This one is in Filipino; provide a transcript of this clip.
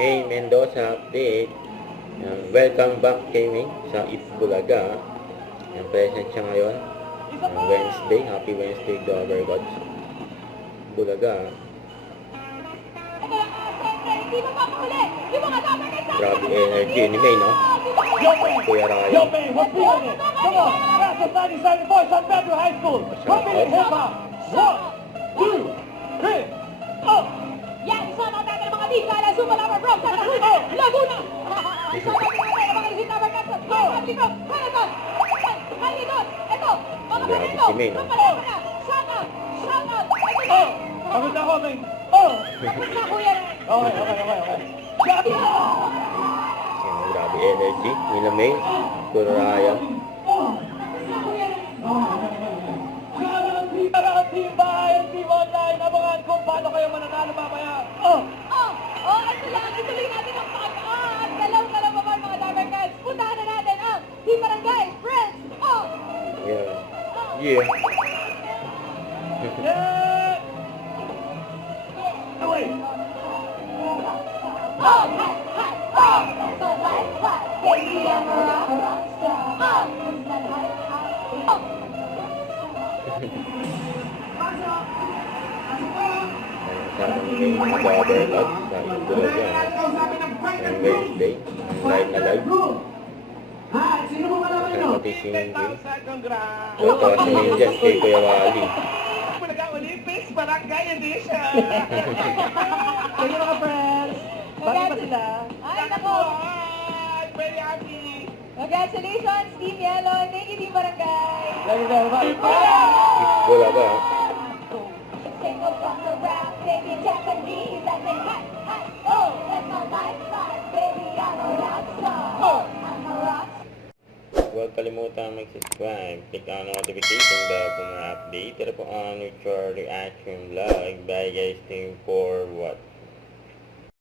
May Mendoza update. Welcome back kay May sa Itbulaga. Present siya ngayon. Wednesday. Happy Wednesday, Dauber Gods. Bulaga. Grabe energy ni May, no? Kuya Ryan. Yo, May, what's behind it? Come on, class of 97 boys, San Pedro High School. 1 minute hip hop. 1, 2, 3, up. Yan, isa natin ang mga liga na Super Lover Bros sa Laguna. Laguna! Isa natin ang mga Liga Lover Bros. Haligon! Haligon! Ito! Mga Grabe ganito! si May, no? Shout out! Shout out! Ito na! Pagod ako, May. Oh! Sa kuya na! Okay. Shout out! Grabe energy nila May. Kuya Ryan. Para team bahay, team online, abangan kung paano kayo mananalo mamaya. Oh! Ito lang! Ituloy natin ang pag-aan! Galaw-galaw pa mga Lover Girls! Puntahan na natin ang Team Barangay Friends! Yeah. Yeah. Yeah! Away! Baby, I'm a rockstar! Kasama ni May Dauber Gods sa Itbulaga. Wednesday. Live na live. Kasama pati si Minjin. Ito si Minjin kay Kuya Wally. Olympics, Barangay Edition! Kayo mga friends! Bakit ba sila? Ay, nako! I'm very happy! Congratulations, Team Yellow! Thank you, Team Barangay! Lagi na, Itbulaga. Single from the rap, baby, Japanese, I say hi, hi, oh, that's my lifestyle, baby, I'm a rockstar, oh, I'm a rockstar. Huwag kalimutan mag-subscribe, click ang notification bell kung mga update. Ito po ang Mutual Reaction Vlog by guys team for what?